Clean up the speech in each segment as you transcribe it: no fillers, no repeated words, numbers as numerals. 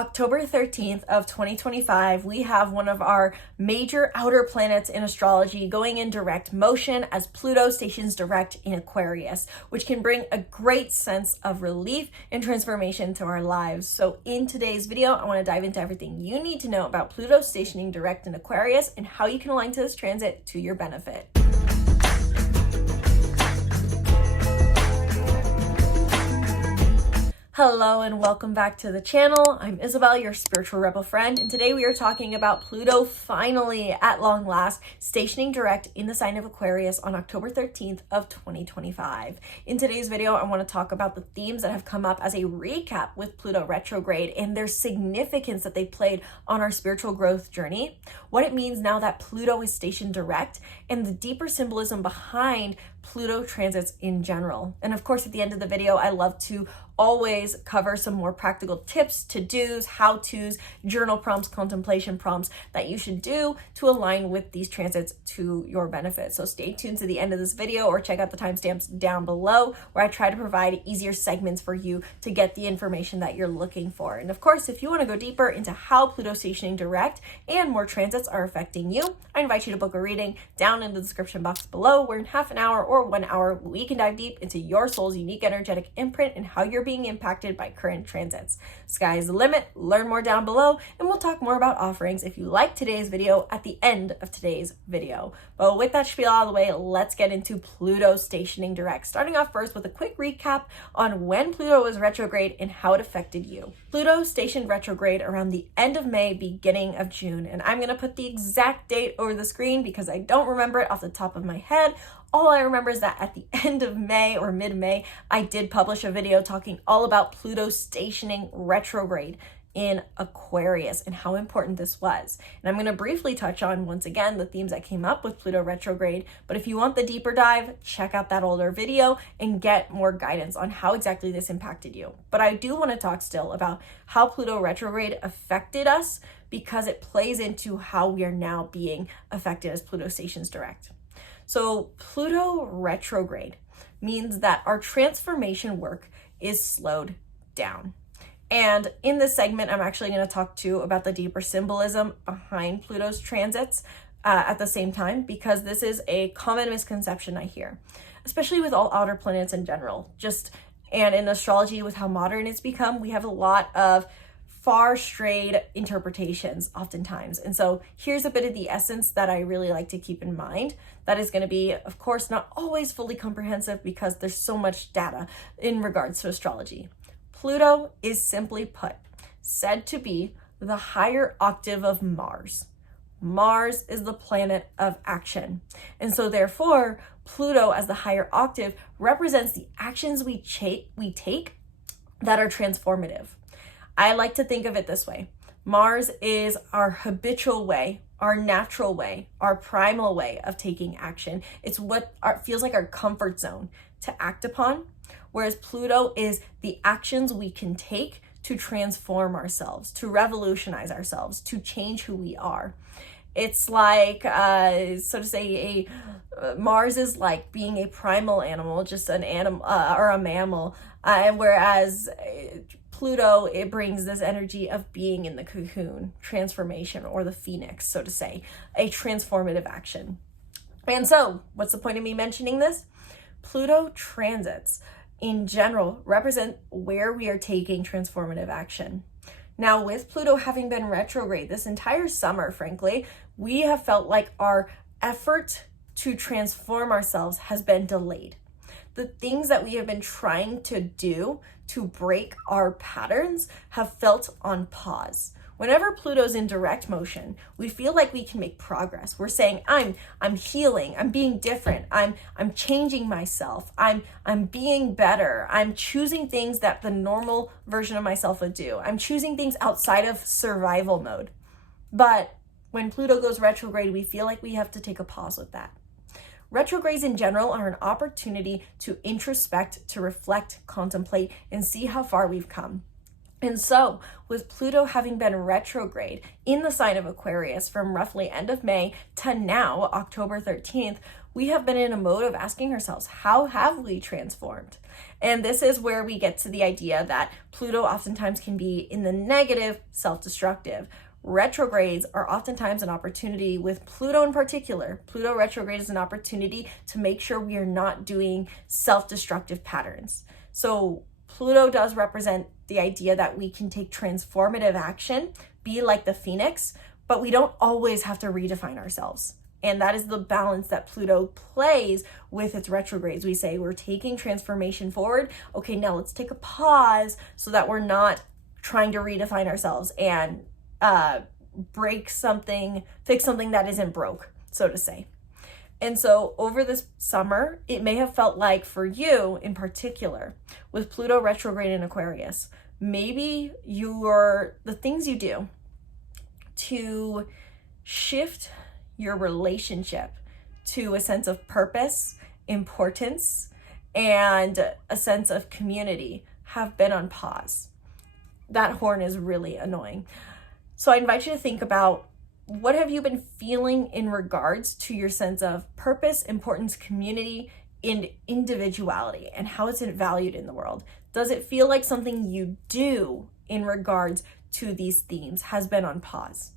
October 13th of 2025, we have one of our major outer planets in astrology going in direct motion as Pluto stations direct in Aquarius, which can bring a great sense of relief and transformation to our lives. So in today's video, I want to dive into everything you need to know about Pluto stationing direct in Aquarius and how you can align to this transit to your benefit. Hello and welcome back to the channel. I'm Isabelle, your spiritual rebel friend, and today we are talking about Pluto finally, at long last, stationing direct in the sign of Aquarius on October 13th of 2025. In today's video, I want to talk about the themes that have come up as a recap with Pluto retrograde and their significance that they played on our spiritual growth journey, what it means now that Pluto is stationed direct, and the deeper symbolism behind Pluto transits in general. And of course, at the end of the video, I love to always cover some more practical tips, to-dos, how-tos, journal prompts, contemplation prompts that you should do to align with these transits to your benefit. So stay tuned to the end of this video or check out the timestamps down below where I try to provide easier segments for you to get the information that you're looking for. And of course, if you want to go deeper into how Pluto stationing direct and more transits are affecting you, I invite you to book a reading down in the description box below, where in half an hour or 1 hour, we can dive deep into your soul's unique energetic imprint and how you're being impacted by current transits. Sky's the limit. Learn more down below, and we'll talk more about offerings if you like today's video at the end of today's video. But with that spiel out of the way, let's get into Pluto stationing direct. Starting off first with a quick recap on when Pluto was retrograde and how it affected you. Pluto stationed retrograde around the end of May, beginning of June, and I'm going to put the exact date over the screen because I don't remember it off the top of my head. All I remember is that at the end of May or mid-May, I did publish a video talking all about Pluto stationing retrograde in Aquarius and how important this was. And I'm going to briefly touch on, once again, the themes that came up with Pluto retrograde. But if you want the deeper dive, check out that older video and get more guidance on how exactly this impacted you. But I do want to talk still about how Pluto retrograde affected us because it plays into how we are now being affected as Pluto stations direct. So Pluto retrograde means that our transformation work is slowed down. And in this segment, I'm actually going to talk too about the deeper symbolism behind Pluto's transits at the same time, because this is a common misconception I hear, especially with all outer planets in general. And in astrology, with how modern it's become, we have a lot of far strayed interpretations oftentimes. And so here's a bit of the essence that I really like to keep in mind. That is going to be, of course, not always fully comprehensive because there's so much data in regards to astrology. Pluto is, simply put, said to be the higher octave of Mars. Mars is the planet of action. And so therefore, Pluto as the higher octave represents the actions we take that are transformative. I like to think of it this way. Mars is our habitual way, our natural way, our primal way of taking action. It's what feels like our comfort zone to act upon, whereas Pluto is the actions we can take to transform ourselves, to revolutionize ourselves, to change who we are. It's like, so to say, Mars is like being a primal animal, just an animal or a mammal, and whereas Pluto, it brings this energy of being in the cocoon, transformation, or the phoenix, so to say, a transformative action. And so, what's the point of me mentioning this? Pluto transits in general represent where we are taking transformative action. Now, with Pluto having been retrograde this entire summer, frankly, we have felt like our effort to transform ourselves has been delayed. The things that we have been trying to do to break our patterns have felt on pause. Whenever Pluto's in direct motion, we feel like we can make progress. We're saying, I'm healing, I'm being different, I'm changing myself, I'm being better, I'm choosing things that the normal version of myself would do. I'm choosing things outside of survival mode. But when Pluto goes retrograde, we feel like we have to take a pause with that. Retrogrades in general are an opportunity to introspect, to reflect, contemplate, and see how far we've come. And so, with Pluto having been retrograde in the sign of Aquarius from roughly end of May to now, October 13th, we have been in a mode of asking ourselves, how have we transformed? And this is where we get to the idea that Pluto oftentimes can be in the negative, self-destructive. Retrogrades are oftentimes an opportunity, with Pluto in particular. Pluto retrograde is an opportunity to make sure we are not doing self-destructive patterns. So Pluto does represent the idea that we can take transformative action, be like the phoenix, but we don't always have to redefine ourselves. And that is the balance that Pluto plays with its retrogrades. We say we're taking transformation forward. Okay, now let's take a pause so that we're not trying to redefine ourselves and break something, fix something that isn't broke, so to say. And so over this summer, it may have felt like for you in particular, with Pluto retrograde in Aquarius, maybe the things you do to shift your relationship to a sense of purpose, importance, and a sense of community have been on pause. That horn is really annoying. So I invite you to think about, what have you been feeling in regards to your sense of purpose, importance, community, and individuality, and how is it valued in the world? Does it feel like something you do in regards to these themes has been on pause?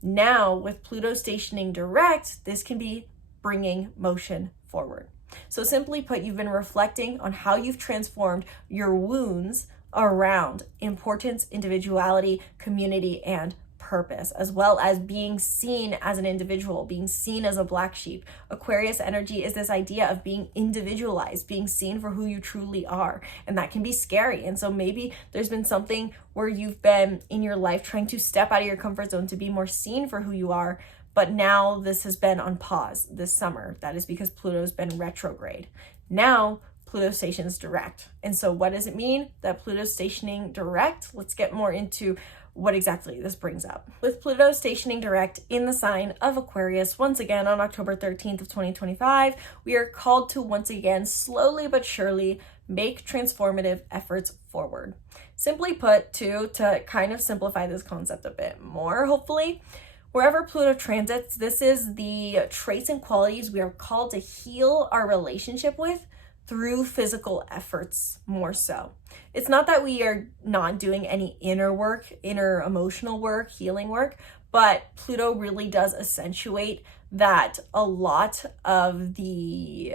Now, with Pluto stationing direct, this can be bringing motion forward. So simply put, you've been reflecting on how you've transformed your wounds around importance, individuality, community, and purpose, as well as being seen as an individual, being seen as a black sheep. Aquarius energy is this idea of being individualized, being seen for who you truly are, and that can be scary. And so maybe there's been something where you've been in your life trying to step out of your comfort zone to be more seen for who you are, but now this has been on pause this summer. That is because Pluto's been retrograde. Now Pluto stations direct. And so what does it mean that Pluto's stationing direct? Let's get more into what exactly this brings up. With Pluto stationing direct in the sign of Aquarius, once again on October 13th of 2025, we are called to once again, slowly but surely, make transformative efforts forward. Simply put, to kind of simplify this concept a bit more, hopefully, wherever Pluto transits, this is the traits and qualities we are called to heal our relationship with through physical efforts more so. It's not that we are not doing any inner work, inner emotional work, healing work, but Pluto really does accentuate that a lot of the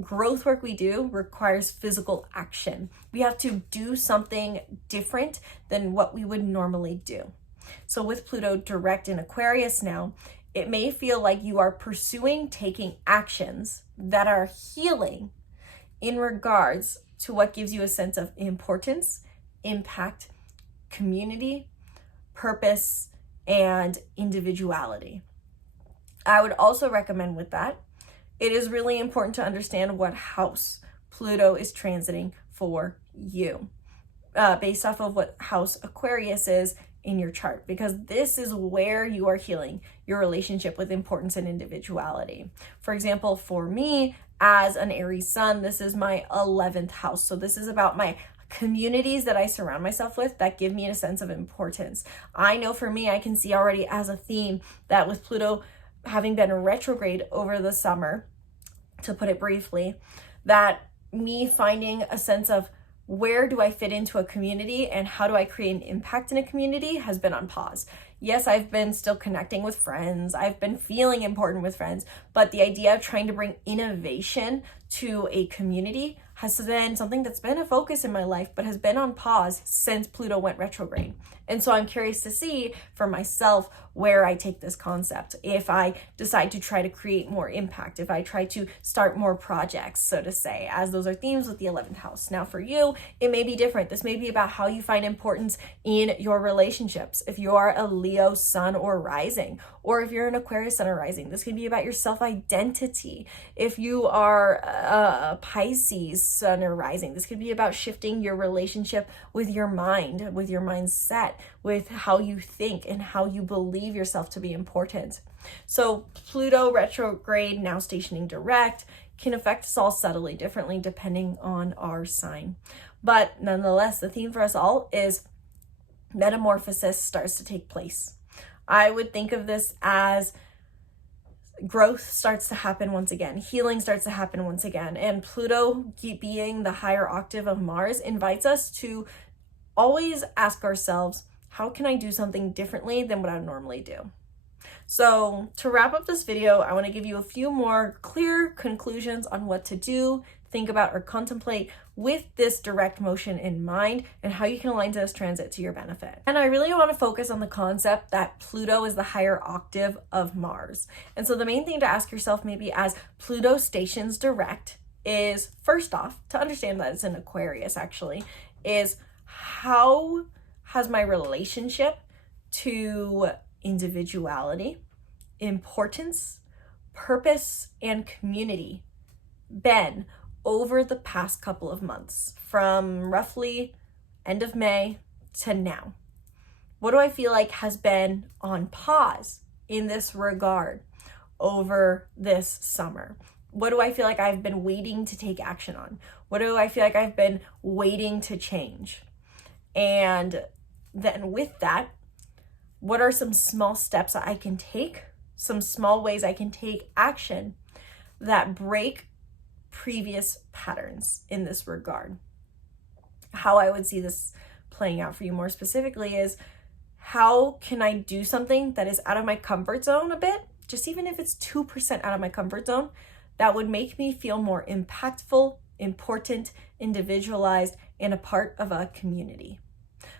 growth work we do requires physical action. We have to do something different than what we would normally do. So with Pluto direct in Aquarius now, it may feel like you are pursuing taking actions that are healing in regards to what gives you a sense of importance, impact, community, purpose, and individuality. I would also recommend with that, it is really important to understand what house Pluto is transiting for you, based off of what house Aquarius is in your chart, because this is where you are healing your relationship with importance and individuality. For example, for me, as an Aries sun, this is my 11th house. So this is about my communities that I surround myself with that give me a sense of importance. I know for me, I can see already as a theme that with Pluto having been retrograde over the summer, to put it briefly, that me finding a sense of where do I fit into a community and how do I create an impact in a community has been on pause. Yes, I've been still connecting with friends. I've been feeling important with friends, but the idea of trying to bring innovation to a community has been something that's been a focus in my life, but has been on pause since Pluto went retrograde. And so I'm curious to see for myself where I take this concept. If I decide to try to create more impact, if I try to start more projects, so to say, as those are themes with the 11th house. Now for you, it may be different. This may be about how you find importance in your relationships. If you are a Leo sun or rising, or if you're an Aquarius sun or rising, this can be about your self-identity. If you are a Pisces sun or rising, this could be about shifting your relationship with your mind, with your mindset, with how you think and how you believe yourself to be important. So Pluto retrograde, now stationing direct, can affect us all subtly differently depending on our sign. But nonetheless, the theme for us all is metamorphosis starts to take place. I would think of this as growth starts to happen once again, healing starts to happen once again, and Pluto, being the higher octave of Mars, invites us to always ask ourselves, how can I do something differently than what I would normally do? So to wrap up this video, I want to give you a few more clear conclusions on what to do, think about, or contemplate with this direct motion in mind, and how you can align this transit to your benefit. And I really want to focus on the concept that Pluto is the higher octave of Mars. And so the main thing to ask yourself, maybe as Pluto stations direct, is first off, to understand that it's in Aquarius actually, is how has my relationship to individuality, importance, purpose, and community been over the past couple of months, from roughly end of May to now? What do I feel like has been on pause in this regard over this summer? What do I feel like I've been waiting to take action on? What do I feel like I've been waiting to change? And then with that, what are some small steps that I can take, some small ways I can take action that break previous patterns in this regard? How I would see this playing out for you more specifically is, how can I do something that is out of my comfort zone a bit, just even if it's 2% out of my comfort zone, that would make me feel more impactful, important, individualized, and a part of a community?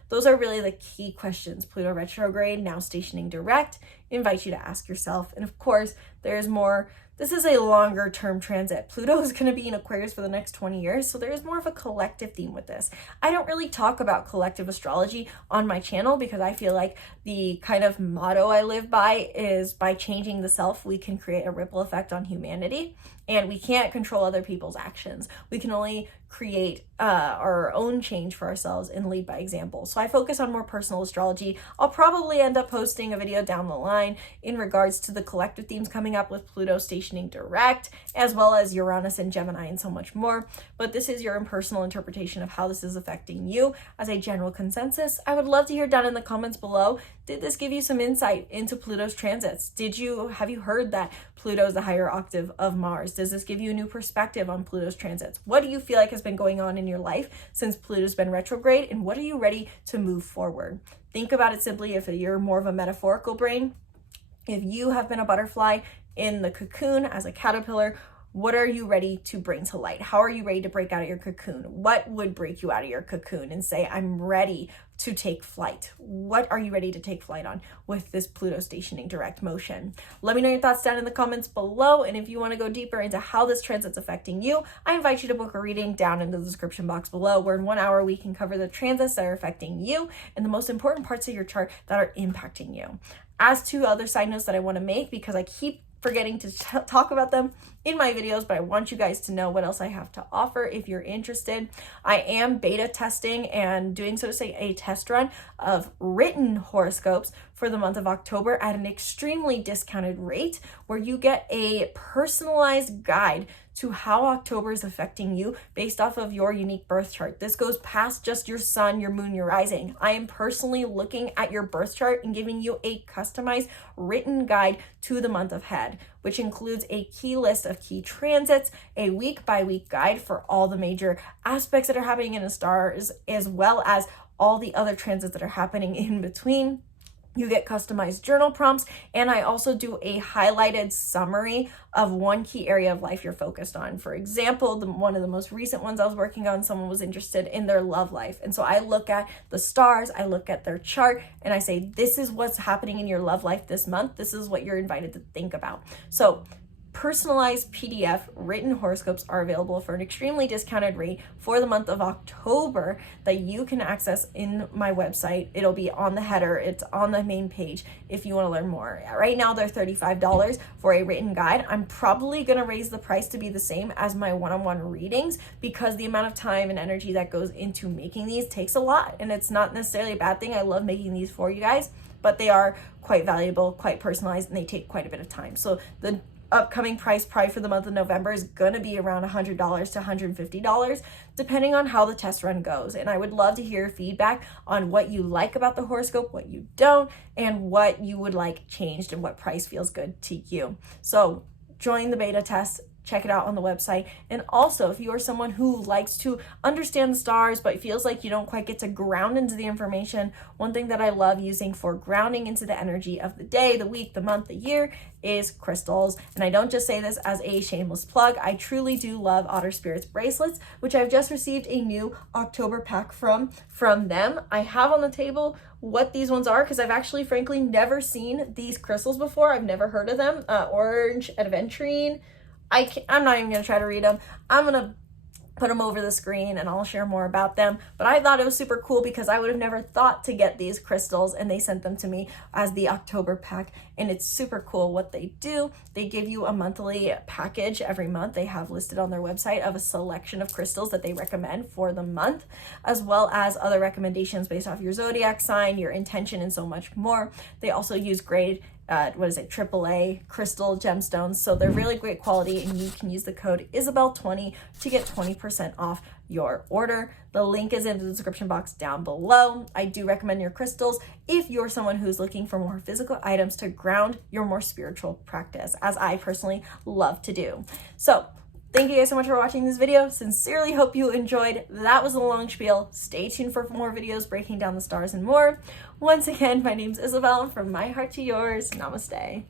Those are really the key questions Pluto retrograde, now stationing direct, invite you to ask yourself. And of course, there's more. This is a longer term transit. Pluto is going to be in Aquarius for the next 20 years, so there is more of a collective theme with this. I don't really talk about collective astrology on my channel because I feel like the kind of motto I live by is, by changing the self, we can create a ripple effect on humanity, and we can't control other people's actions. We can only create our own change for ourselves and lead by example. So I focus on more personal astrology. I'll probably end up posting a video down the line in regards to the collective themes coming up with Pluto stationing direct, as well as Uranus and Gemini and so much more. But this is your own personal interpretation of how this is affecting you as a general consensus. I would love to hear down in the comments below, did this give you some insight into Pluto's transits? Have you heard that Pluto is the higher octave of Mars? Does this give you a new perspective on Pluto's transits? What do you feel like has been going on in your life since Pluto's been retrograde, and what are you ready to move forward? Think about it simply if you're more of a metaphorical brain. If you have been a butterfly in the cocoon as a caterpillar, what are you ready to bring to light? How are you ready to break out of your cocoon? What would break you out of your cocoon and say, I'm ready to take flight? What are you ready to take flight on with this Pluto stationing direct motion? Let me know your thoughts down in the comments below. And if you want to go deeper into how this transit's affecting you, I invite you to book a reading down in the description box below, where in 1 hour we can cover the transits that are affecting you and the most important parts of your chart that are impacting you. As to other side notes that I want to make, because I keep forgetting to talk about them in my videos, but I want you guys to know what else I have to offer if you're interested. I am beta testing and doing, so to say, a test run of written horoscopes for the month of October at an extremely discounted rate, where you get a personalized guide to how October is affecting you based off of your unique birth chart. This goes past just your sun, your moon, your rising. I am personally looking at your birth chart and giving you a customized written guide to the month ahead, which includes a key list of key transits, a week by week guide for all the major aspects that are happening in the stars, as well as all the other transits that are happening in between. You get customized journal prompts, and I also do a highlighted summary of one key area of life you're focused on. For example, one of the most recent ones I was working on, someone was interested in their love life. And so I look at the stars, I look at their chart, and I say, this is what's happening in your love life this month. This is what you're invited to think about. So personalized PDF written horoscopes are available for an extremely discounted rate for the month of October that you can access in my website. It'll be on the header. It's on the main page if you want to learn more. Right now, they're $35 for a written guide. I'm probably going to raise the price to be the same as my one-on-one readings, because the amount of time and energy that goes into making these takes a lot, and it's not necessarily a bad thing. I love making these for you guys, but they are quite valuable, quite personalized, and they take quite a bit of time. So the upcoming price probably for the month of November is going to be around $100 to $150, depending on how the test run goes. And I would love to hear your feedback on what you like about the horoscope, what you don't, and what you would like changed and what price feels good to you. So join the beta test. Check it out on the website. And also, if you are someone who likes to understand the stars but feels like you don't quite get to ground into the information, one thing that I love using for grounding into the energy of the day, the week, the month, the year is crystals. And I don't just say this as a shameless plug. I truly do love Otter Spirits bracelets, which I've just received a new October pack from them. I have on the table what these ones are because I've actually frankly never seen these crystals before. I've never heard of them. Orange Aventurine. I'm not even going to try to read them. I'm going to put them over the screen and I'll share more about them. But I thought it was super cool because I would have never thought to get these crystals, and they sent them to me as the October pack. And it's super cool what they do. They give you a monthly package every month. They have listed on their website of a selection of crystals that they recommend for the month, as well as other recommendations based off your zodiac sign, your intention, and so much more. They also use grade AAA crystal gemstones, so they're really great quality, and you can use the code Isabelle20 to get 20% off your order. The link is in the description box down below. I do recommend your crystals if you're someone who's looking for more physical items to ground your more spiritual practice, as I personally love to do. So thank you guys so much for watching this video. Sincerely hope you enjoyed. That was a long spiel. Stay tuned for more videos breaking down the stars and more. Once again, my name's Isabelle. From my heart to yours, namaste.